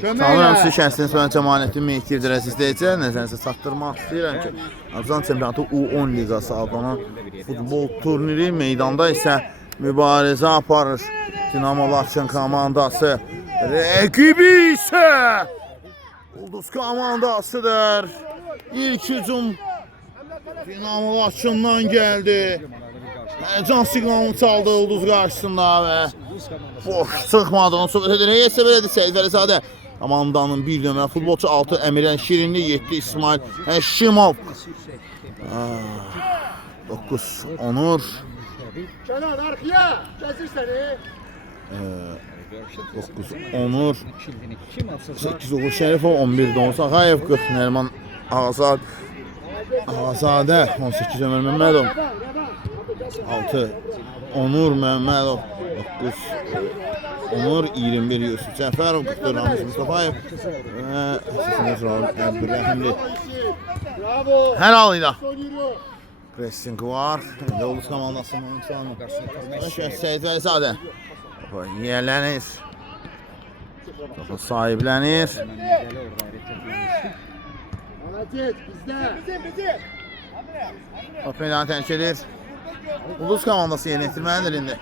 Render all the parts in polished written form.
Sanıram sizi Şəmsiniz və Cəmaləddin Mehdiyev izləyicilər nəzərinizə çatdırmaq istəyirəm ki, Azərbaycan Çempionatı U10 liqası adlanan futbol turniri meydanda isə mübarizə aparır. Dinamo Laçın komandası, rəqibi isə Ulduz komandasıdır. İlk hücum Dinamo Laçından gəldi. Can siqnalını çaldı Ulduz qarşısında və boş çıxmadığını söhbət edir. Neyəsə belədir Seyid Vəlizadə. Komandanın bir nömrə futbolçu 6 Əmirən Şirinli, 7 İsmail Həşimov, 9 Onur, 9 Onur, 8 Uğur Şərifov, 11 Donuz Ağayev, 40 Nərman Ağazadə, 18 Ömər Məmmədov, 6 Onur Məmmədov, 9 Onur, 21 Yusuf Cəfərov, 44 Ramiz Mustafayev və 8 Raul Əbdürrəhimli. Hər halıyla pressing var. İndi Ulduz komandasının oyuncularını Seyid Vəlizadə yiyələnir, sahiblənir. Top meydanı tərk edir. Ulduz komandası yerinə yetirməlidir indi.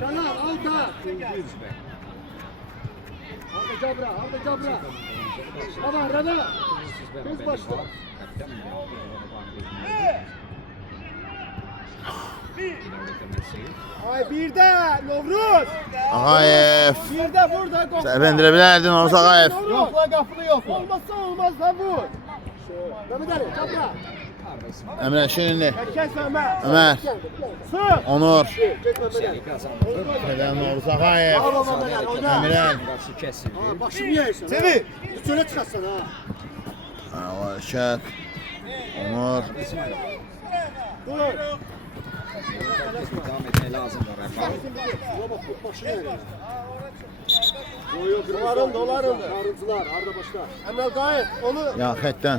Şanal, alta. Alta cabra. Ama Rana. Göz başla. Ay bir de Novruz. Ağayev. Bir de burada gol. Sərbəndərə bilərdin Novruz Ağayev. Yokla qapını yok. Olmazsa olmaz da vur. Mehmet Ali cabra. Əmirən Şirinli, Herkes Ömer. Ömer, Sığ. Onur, Novruz Ağayev, Əmirən, Başım yiyirsən. Sevi. Çölə çıxarsan ha. Şət, Onur, Dur. Devam etmeye lazım var efendim. Doların. Arıntılar, arda başlar. Emel gayet onu ya xətdən.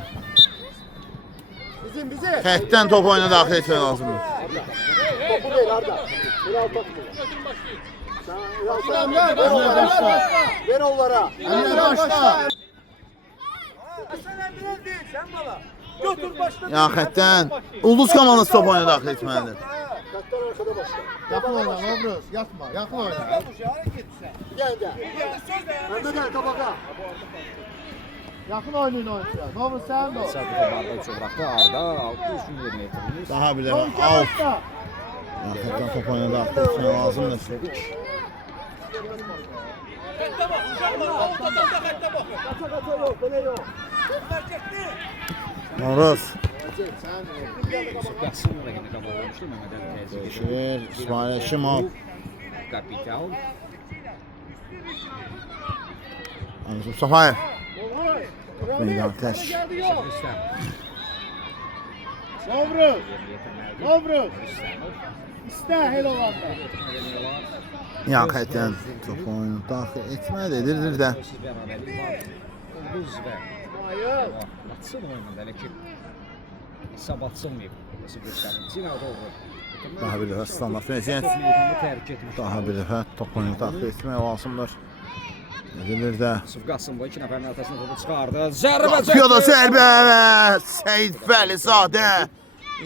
bizim. Xətdən top oyuna daxil etmək lazımdır. Topu değil arda. Bir alta ver onlara. Ver başla. Sen biraz değil sen bana. Götür başla. Ya xətdən Ulduz komandası top oyuna daxil etməlidir. Katlar arkada başla. Yakın oyna Novruz, yatma, yakın oyna. Gel. Önde gel tabaka. Yakın oynayın oyuncular. Novruz sen de ol. Sabit barda çoğrakta Arda 600 yerine yetirilmiş. Daha bir dəfə out. Ya xətdən top oyuna daxil etmək lazımdır. Kaça yok, böyle yok. Novruz. Qasım da yine kabul olmuştu Mehmet Ali Tezgah. Şir, İsmail Həşimov, Kapital. Ramiz Mustafayev. Meydan təş. Novruz. İste hel olanda. Ya xətdən top oyuna daxil etməlidir, edilir də. Siz beraberlik var. Ulduz ve Laçın oyununda hele ki hesab atılmayıb. Nasıl göstərim? Yine doğru. Daha bir dəfə standart vəziyyət. Meydanı tərk etmiş. Daha bir dəfə top oyuna daxil etmək lazımdır. Edilir də. Yusuf Qasım bu iki nəfərin arasında topu çıxardı. Zərbə Piyoda zərbə və Seyid Vəlizadə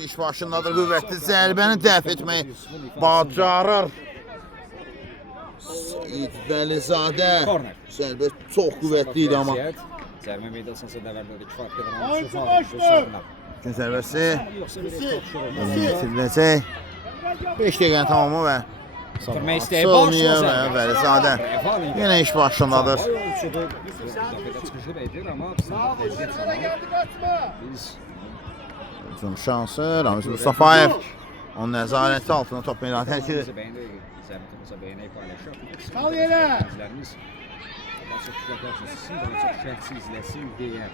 iş başındadır, qüvvətli zərbəni dəf etməyi bacarır. Seyid Vəlizadə Korner. zərbə çox qüvvətli idi amma. Zərbə meydasında dəvərdə 2 fark edən Oyuncu boşdur. Gün zərbəsi Yoxsa bir top yetiriləcək. 5 dəqiqənin tamamı və Bitirmək istəyir. Solmuyor və Vəlizadə yenə iş başındadır. Oyuncudur. Müdafiədə çıxışı edir amma vəziyyət zamanı biz Hücum şansı Ramiz Mustafayev. Onun nəzarəti altında top meydanı tərk edir. zəhmətimizi beğenək paylaşaq. Kal yerə. İzlərimiz daha çox kütlə qarşısın, daha çox şəxsi izləsin deyə.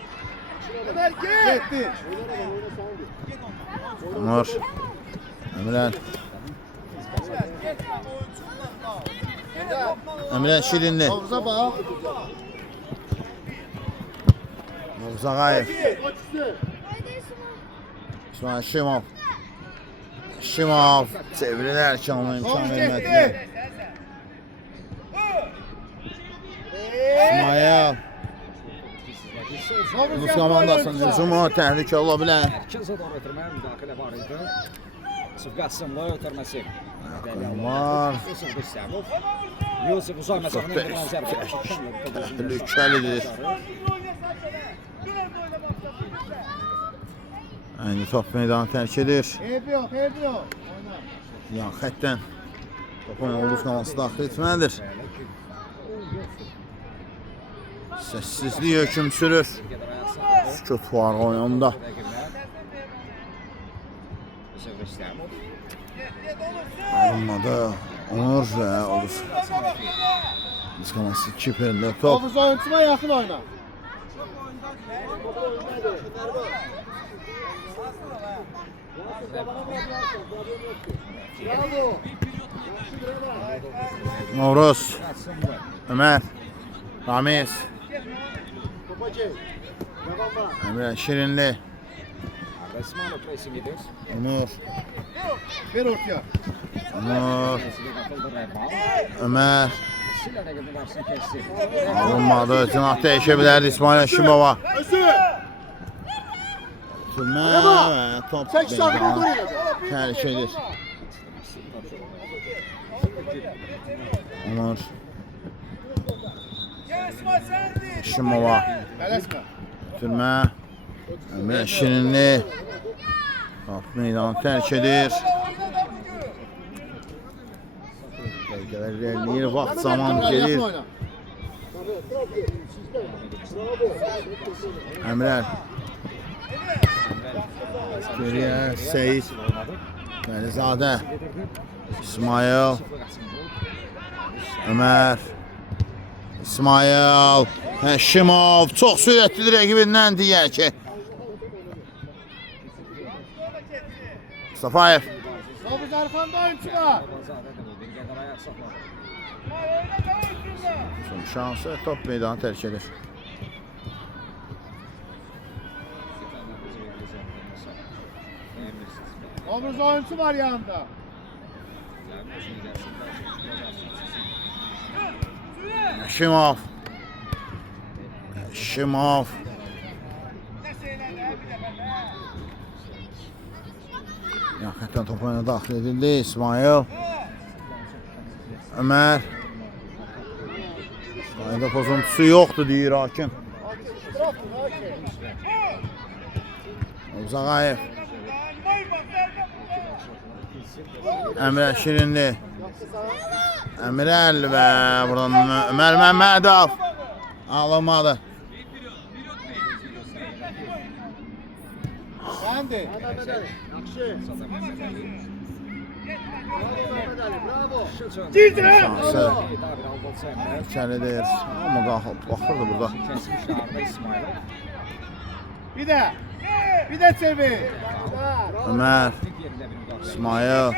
Gitti. Onur, Əmirən. Əmirən Şirinli. Novruz'a bak. Novruz Ağayev. İsmail Şimov. Şimov çevrilərkən ona imkan vermədilər. Rus komandasının hücumu təhlükə ola bilər. Mərkəzə doğru ötürməyə müdaxilə var idi. Yusuf Qasımlı ötürməsi. Var. Yusuf İslamov. Yusuf uzaq məsafəni endirən zərbə. Təhlükəlidir. Aynı top meydanı tərk edir. Eybi yox, eybi yox. Oyna. Yan xəttdən topun Rus komandası daxil etməlidir. Səssizlik hökm sürür. Sükut var oyunda. Yusuf İslamov. Olmadı. Onur və olur. Rus komandası kiperlə top. Novuz oyunçuma yaxın oyna. Bravo. Novruz, Ömer, Ramiz, Topa çek. Devam var. Emre Şirinli, İsmailov pressing edir. Onur, Ver ortaya. Onur, Pressingə qatıldı Rəbal. Ömer. Silə rəqibin qarşısını kəsdi. Alınmadı. Cenah dəyişə bilərdi İsmail Əşimova. Özü. Sürmə və top Çək şarkı meydanı dur. tərk edir. Onur, Əşimova, Tələsmə. sürmə, Emre Şirinli. Top meydanı tərk edir. Dəqiqələr irəliləyir, vaxt zaman gedir. Yaxın oyna. Əmrər. Geriyə Seyid, Məlizadə, İsmail, Ömər, İsmail, Həşimov. Çox sürətlidir rəqibindən deyər ki. Mustafayev. Novuz arxanda oyunçu var. Son şansı top meydanı tərk edir. Novuz oyunçu var yanında. Həşimov. Həşimov. Yaxətdən top oyuna daxil edildi. İsmail. Ömər. İsmail'də pozuntusu yoxdur deyir hakim. Uzağayev. Əmrə Şirinli. Əmirəl və buradan Ömər Məmmədov. Alınmadı. Beğendi. Mehmet Ali. Yaxşı. Bravo. Şansı. İçəridir. Amma qalxıb baxırdı burada. Bir de. Bir de çevir. Ömər. İsmail.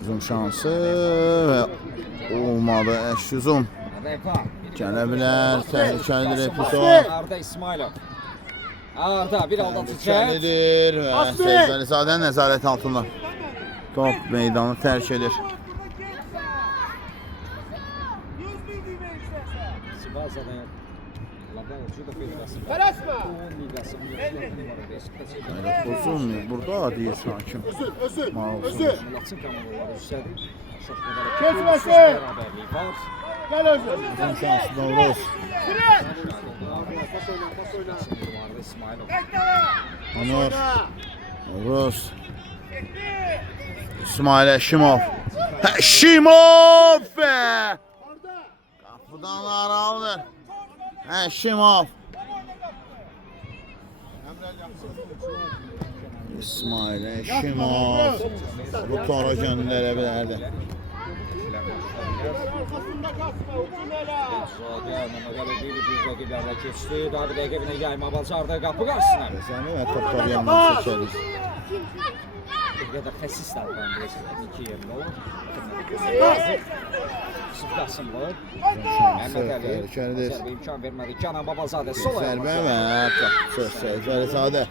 Uzun şansı və olmadı. Əşüzum. Gələ bilər. Təhlükəlidir epizod. Arda İsmailov. Arda bir aldatıcı. Təhlükəlidir və Seyid Vəlizadə nəzarət altında. Top meydanı tərk edir. Tələsmə. Pozulmuyor. Burada deyirsən hakim. Özür. Mağlup Özür. Keçməsin. Keçməsin. Gel özür. Uzun şansı Novruz. Onur. Novruz. İsmail Həşimov. Həşimov be! Qapıdan aralıdır. Həşimov. İsmail Həşimov. Bu tora göndərə bilərdi. Arkasında kasma. Ucun elə. Rəqiblərlə keçdi. Daha bir rəqibinə yayma bacardı qapı qarşısına. Səni və toplar yandan seçərik. Bir qədər xəsis davran bilirsən. 2 yerdə olur. Yusuf Qasımlı. Məhəmməd Əli. Təhlükəlidir. Zərbə imkan vermədi. Canan Babazadə sol Zərbə və çox Seyid Vəlizadə.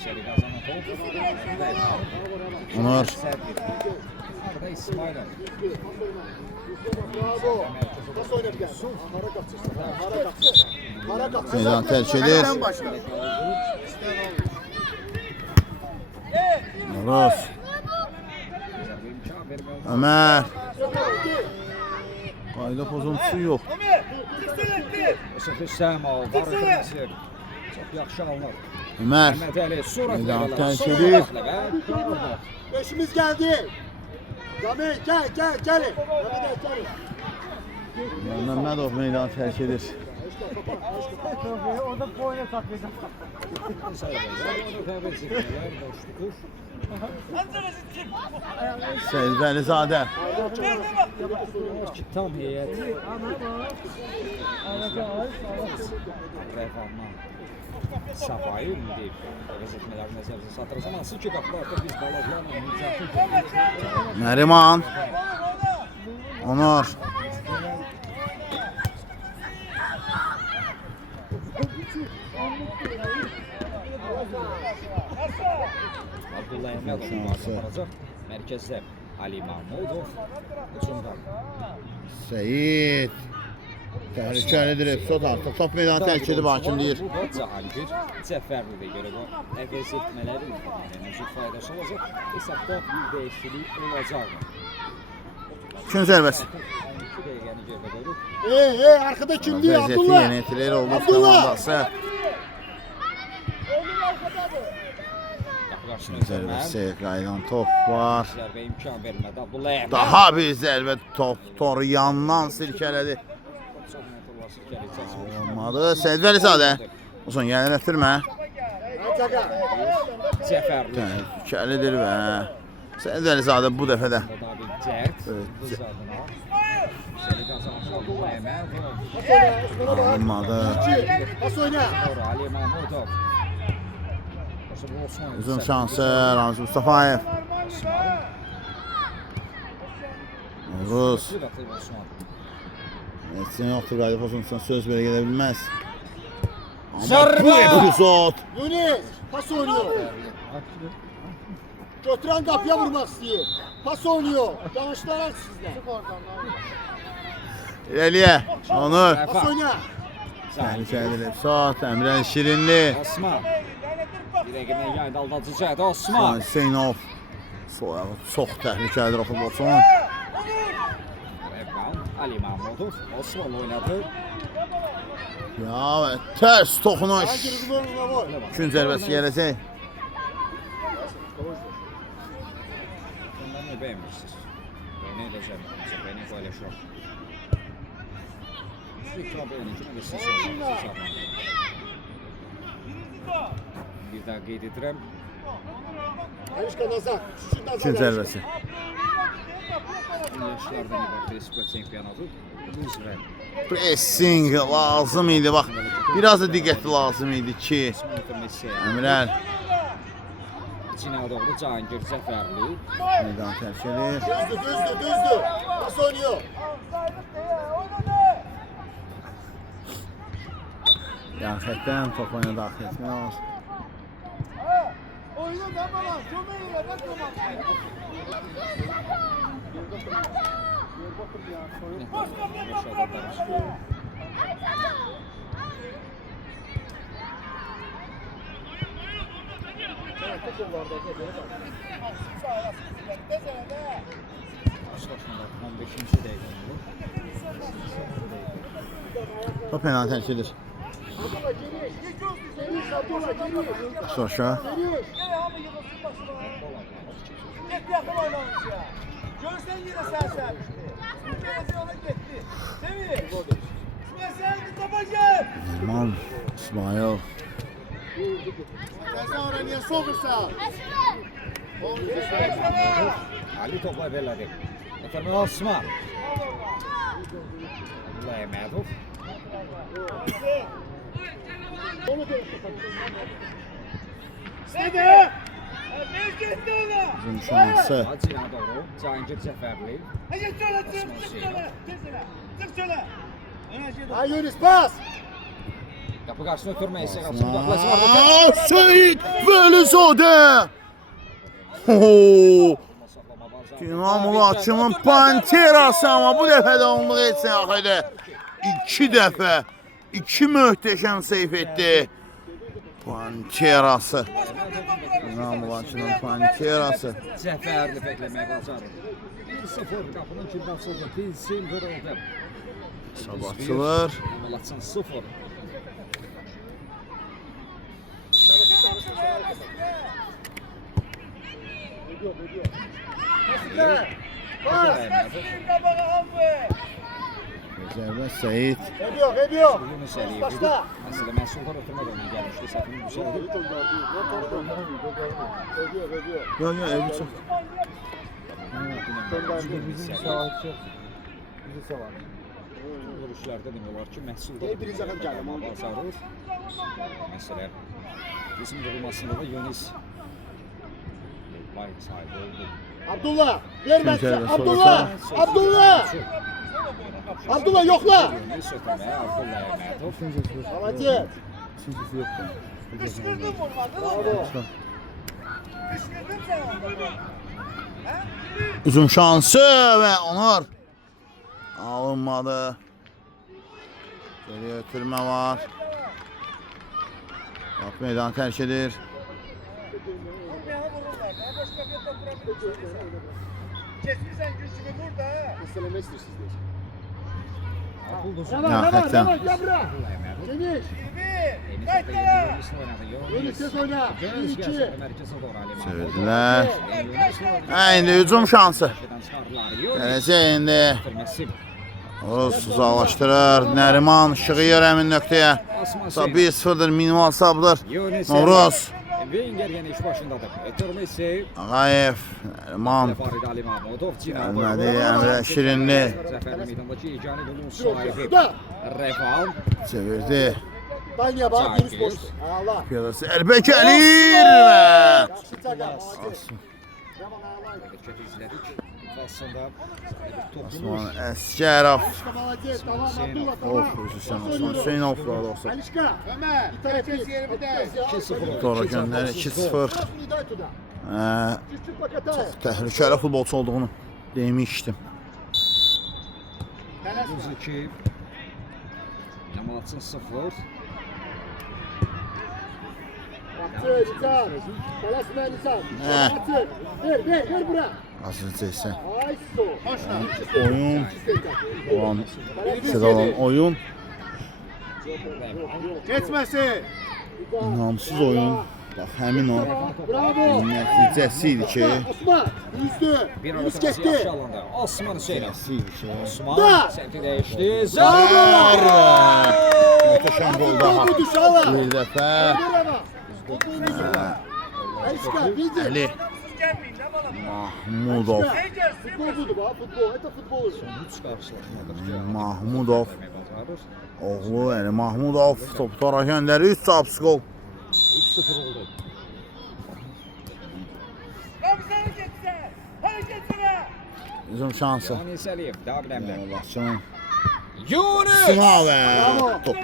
İçəri qazanan top. Onur. Harda İsmailov. Bravo. Pas oyna bir gel. Hara kaçırsan. Hara kaçırsan. Hara kaçırsan. Meydan terk edir. Sen başla. Rus. Ömer. Qayda pozuntusu yox. Yusuf Hüsəmov, Barış Nəsir. Çox yaxşı alınır. Ömer. Mehmet Ali, Surat Meydan verirlər. terk Sol edir. ayaqla və Qarabağ. Beşimiz geldi. Gamil gel gel gelin. Gamil gelin. Məmmədov meydan tərk edir. Orada boyuna saklayacağım. Seyid Vəlizadə. Tam heyət. Rəhmandan. Safayı indi. Vəzifələr nəzərdə satırsan. Hansı ki qapılarda biz balaqlarla mücadele Nəriman. Onur. Abdullah Əhmədov aparacaq. Mərkəzdə Ali Mahmudov. Hücumda. Seyid. Təhlükəlidir. Epizod artıq. Top meydan tərk edib hakim deyir. Bu Cahangir Cəfərliyə görə bu əvəz etmələri mövcud faydası olacaq. Hesabda bir dəyişiklik olacaqmı? Üçün zərbəsi. 12 dəqiqəni gerdə qoyduq. Arkada kimdi Vəziyyəti Abdullah? yeni itirir oldu Abdullah! komandası. Zərbəsi, qaydan top var. Zərbə imkan vermədi. Abdullah Əhməd. Daha bir zərbə top toru yandan silkələdi. Çox məntəqası gələcək. Olmadı. Seyid Vəlizadə. Uzun gəlir ətirmə. Cəfərli. Təhlükəlidir və Seyid Vəlizadə bu dəfə də David Cərt. Evet. Qız adına. Seni qazanmış Abdullah Əhməd. alınmadı. Pas oyna. Sonra Ali Mahmudov. Uzun şansı Ramzi Mustafayev. Rus. Etsin yoxdur, qayda pozuntusuna söz belə gedə bilməz. Amma bu epizod Yunus pas oynuyor. Götüren kapıya vurmak istiyor. Pas oynuyor. Danıştılar sizler. irəliyə. Onur. Pas oyna. Təhlükəlidir epizod. Əmrən Şirinli. Osman. Dirəqindən yayda aldadıcı cəhdə Osman. Hüseynov. Soyağı çox təhlükəlidir o futbolçunun. Rebound Ali Mahmudov. Osman oynadı. Ya və tərs toxunuş. Hangi rızmlarına var? Gün zərbəsi gələcək. Bundan ne beğenmişsiniz? Beni edeceğim. Beni paylaşıyor. Tekrar beğeneceğim ve siz bir daha qeyd edirəm. Alişka Nazar. Gün zərbəsi. Yaşlardan ibarət Respublika çempionatı buz və Pressing lazım idi. Bax, biraz da diqqətli lazım idi ki, Əmrəl İçinə doğru Cahangir Cəfərli. meydan tərk edir. Düzdü. Pas oynuyor. Yan xətdən top oyuna daxil etmək lazım. Oyunu da bana. Cümleyle bak Başlaşmalar 15-ci dəqiqə oldu. Top meydan tərk edir. Soşa. Git yakın oynamış ya. Görsen yine sen. Geleceği ona gitti. Semih. İsmail sen git yapacağım. Nurman, İsmail. Sen oraya niye sokursan? Ali topla verlədi. Ötürmə Osman. Abdullah Əhmədov. Hadi. Uzun şansı. Hacıya doğru Cahangir Cəfərli. Ha Yunus pas. Qapı qarşısına ötürmə isə qapısını müdaxiləsi var. Seyid Vəlizadə. Saxlama bacardı. Dinamo Laçının Panterası, amma bu dəfə də onluq etsin axıydı. 2 dəfə 2 möhtəşəm seyf etdi. Panterası. Dinamo Laçının Panterası. Zəfərli bekləməyə bacarır. 1-0 qapının kilidi açıldı. Pilsin vuruldu. Sabahçılar. Dinamo Laçın 0. Zərbə Səyid. Ev yok. Yunus Əliyev. Başla. Aslında məhsullar oturmadan gəlmişdi. Səhvini düzəldi. Yox, yox, evi çox. Vuruşlarda demək olar ki, məhsullar birinci adam gəldi. bacarır. Məsələn, bizim vurulmasında da Yunus pay sahibi oldu. Abdullah. Vermezse. Çünkü Abdullah. Abdullah. Abdullah yokla. Yunus ötəməyə Abdullah Əhmədov. Hadi. Üçüncüsü yoxdur. Kışkırdın mı olmadı? Bravo. Kışkırdın sen onu. Uzun şansı və onlar alınmadı. Geriyə ötürmə var. Bak meydanı tərk edir. Kesmişsen güçünü burada. İsteme istiyorsunuz diye. Abdullah Ya, həkəm. Yabra. Geniş. 20. Kaç tane? Yunus ses oyna. 1-2. Çevirdilər. İndi hücum şansı. Gələcək indi. Oruz uzaqlaşdırır. Nəriman işığı yer həmin nöqtəyə. 1-0'dır, minimal hesabdır. Novruz. Wenger yenə iş başındadır. Messi. Ağayev. Nəriman. Farid Ali Mahmudov. Gəlmədi. Əmrə Şirinli. Zəfərli meydandakı yeganə golun sahibi. Da. Rəfal. Çevirdi. Daniye bak. Yunus boş. Allah. Piyada zərbə gəlir və Yaxşı çaka. Hərəkət izlədik. Aslında Osman Əskərov. Молодец. Tamam Abdullah tamam. Of, Hüseyin Osman Hüseynov var olsa. Alişka. Ömer. Herkes yerinde. 2-0. Sonra göndərir 2-0. Чуть-чуть покатай. Təhlükəli futbolçu olduğunu demişdim. 32. Yamalatsın 0. Atır, İnsan. Balasına İnsan. Atır. Ver bura. Azizcə isə Ay su. oyun olan olan oyun Geçmesin. inamsız oyun. Bax həmin o Bravo. nəticəsi idi ki, Osman. Yüzdü. Bir Yunus arada geçti. yaxşı alanda. Osman Hüseynov. nəticəsi idi ki. Osman Da. səmti dəyişdi. Zərbər! Möhtəşəm gol daha. Bu dışarı. Bir dəfə Alişka. Bildi. Əli Mahmudov. Futbol budur bak. Futbol. Это futbol. 3 qarşılaşmadır. Mahmudov. Bacarır. Oğlu Əli Mahmudov topu tora göndərir. 3 çapsız gol. 3-0 oldu. Ramza hareketse. Hareketsene. Bizim şansı. Yunus Əliyev daha biləmlər. Başçının Yunus! Sınavə. Bravo. Top.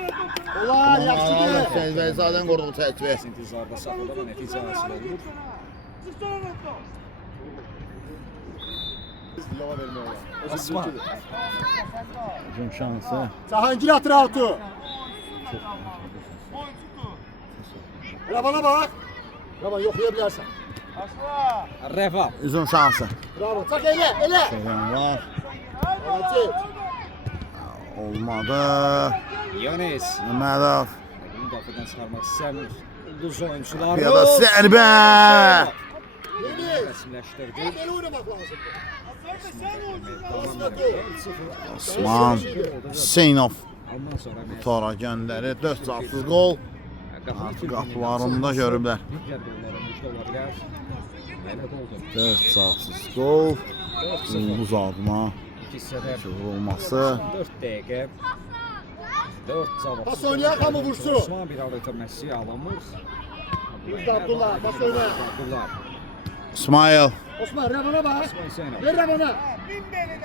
Olar yaxşıdır. Səlvəzadən qoruğu təkbir. İntizarda saxladı ama nəticə hasil olur. Çıksana Ramza. Osman. Bizim şansı. Cahangir atır altı. Ravana bak. Ravan yoklayabilirsin. Asla. Rəfal. Bizim şansı. Bravo. Çak ele. Şölen var. Hadi. Olmadı. Yunus. Məhmədov. Müdafiədən çıxarmaq istəmir. Ulduz oyuncular. Piyada zərbə. Yunus. Rəsmiləşdirdi. Böyle oynamak lazım. Osman Hüseynov Ondan sonra tora göndərir. 4 çapsız gol. Artıq qapılarında görüblər. digər qolların gücdə ola bilər. Məhməd oldu. 4 çapsız gol. 4-0. Ulduz adına İki hissədə olması. 4 dəqiqə. 4 cavab. Pas oynayan hamı vursun. Osman bir arada ötürməsi alınmır. Yüzde Abdullah. Pas oyna. Abdullah. İsmail. Osman Ravana bak. Osman Hüseynov. Ver Ravana.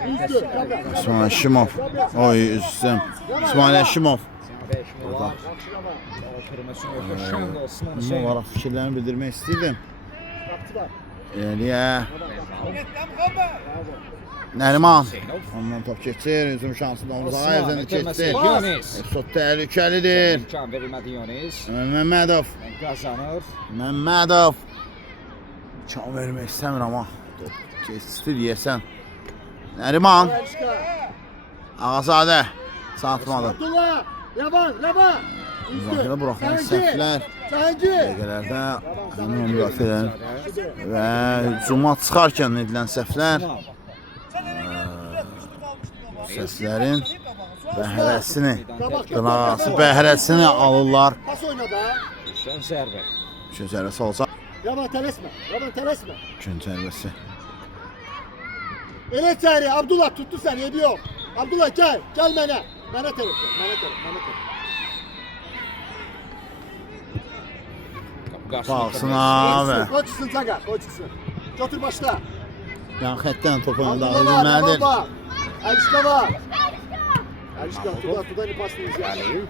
Yüzdü. Rabia. İsmail Şimov. Oy üstüm. İsmail Şimov. Dəyişmə var. Oturması möhtəşəm də Osman Bunun Hüseynov. olaraq fikirlərimi bildirmək istəyirdim. Kapçı var. Eliyə. Yetti Muhammed. Nəriman. Ondan top keçir. Hücum şansı Donzayev üzərinə keçdi. Yonis. Şut təhlükəlidir. İmkan verilmədi Yonis. Məmmədov. Qazanır. Məmmədov. Çal vermək istəmir amma. Keçdi deyəsən. Nəriman. Alişka. Ağazadə. Satmadı. Abdullah. Yaban. Yaban. Müzakirə buraxılan səhvlər. Sanki. Dəqiqələrdə həmin müdafiələr və hücuma çıxarkən edilən səhvlər səhvlərin bəhrəsini, qınağası bəhrəsini alırlar. Pas oyna da. Şən zərbə. Üçün zərbəsi olsa, Yaban tələsmə. Yaban tələsmə. üçün zərbəsi. Elə içəri. Abdullah tuttu səni. Ebi yox. Abdullah gəl. Gəl mənə. Mənə tərəf. Mənə tərəf. Mənə tərəf. Qalsına və Koçsun Caga. Koçsun. Götür başla. yan xəttdən topuna Abdullah daxil var. Yaban edilməlidir. var. Alişka var. Alişka. Tuda ne pasını izleyelim.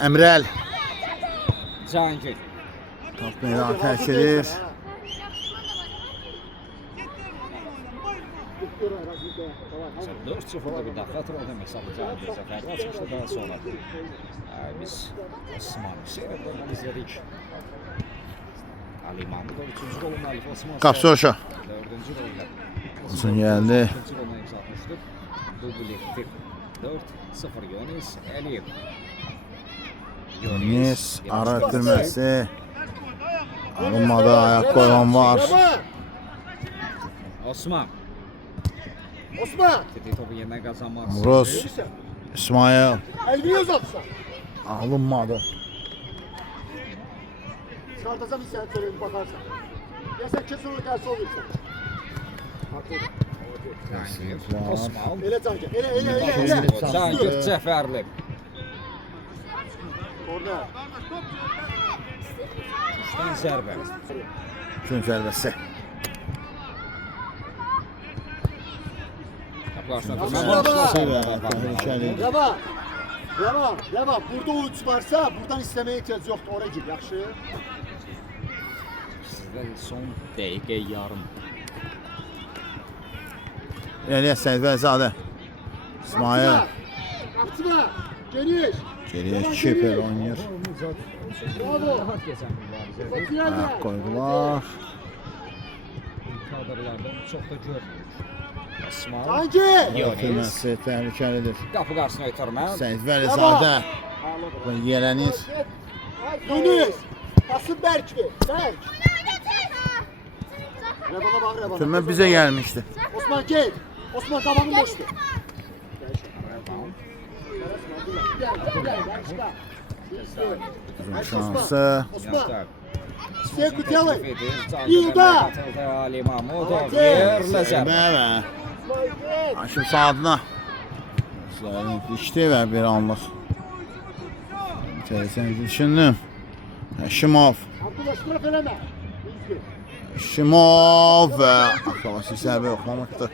Əmrəl Cahangir. top meydanı tərk edir. 4-0'da bir dəfə Trabzon hesabı Cahangir zəfəri açmışdı daha sonra. Biz Osman Hüseynov izlədik. Ali Mahmudov 3-cü golunu Alif Osman. Qapsorşa. 4-cü golda. Uzun gəldi. 2-ci golunu imza atmışdı. Dubletti. 4-0 Yonis Əliyev. Yonis ara ötürməsi. Alınmadı, ayaq qoyan var. Yaban. Osman. Osman. Titi topu yenidən qazanmaq Rus, İsmail Elini uzatsan. alınmadı. Çıkartacağım sen töreni bakarsan. Ya sen kesin onu tersi olursun. Cahangir. Osman. Ele Cankı. Ele. Cahangir Cəfərli. Orada. Üçdən zərbə. Üçün zərbəsi. Yaban. Yaban. Yaban. Burada uç varsa buradan istemeye ihtiyaç yoktu. Oraya gir. Yaxşı. Sizdə son dəqiqə yarım. Eliyə Səyidvəlizadə. İsmail Atma. Geniş. geriyə kiper oynayır. Bravo. Rahat keçən mübarizədir. Bakıyan Ayaq gel. qoydular. Kadrlarda çox da görmürük. Osman. Sanki. Yonis. Ötürməsi təhlükəlidir. Qapı qarşısına ötürmə. Səyidvəlizadə yerənir. Yunus. Asıl Berk mi? Berk. Rebana bak Rebana. Ötürmə bizə gəlmişdi. Osman gel. Osman tamamın boştu. Uzun şansı. Osman. İsteye kutuyalı. Yuda. Ali Mahmudov yerlə zərbə. Zərbə və Haşim Saadına. Dişdi və bir anlıq. Tələsən düşündüm. Həşimov. Abdullah şuraf eleme. Şimov və akrobatik zərbə yoxlamışdı.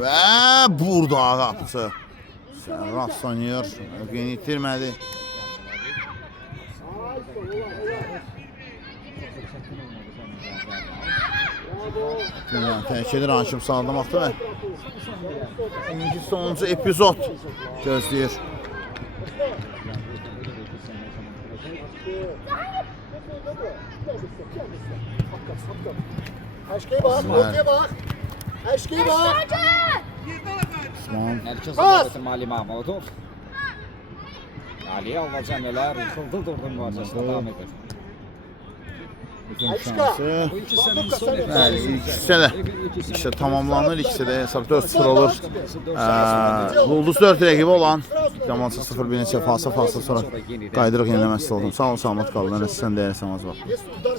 Və burada qapısı. Rast oynayır. Mövqeyini itirmədi. Dünya tərk edir Haşim Saadlamaqda və 10-cu epizod gözləyir. Eşkeğe bak. Ortaya bak. Eşkeğe bak. Osman Mərkəz Bas! adəti Ali Mahmudov. Ali Alvacanelər yıxıldı durdu mübarizəsinə davam edir. uzun şansı. Bu iki sənin son Bəli, ilk hissədə işte tamamlanır. İkisi də hesab 4-0 olur. Ulduz 4 rəqibi olan Yamançı 0-1 neçə fasa sonra qaydırıq yeniləməsi oldum. Sağ olun, salamat qalın. Sən dəyərli sənəz var. Yes, tutarsan.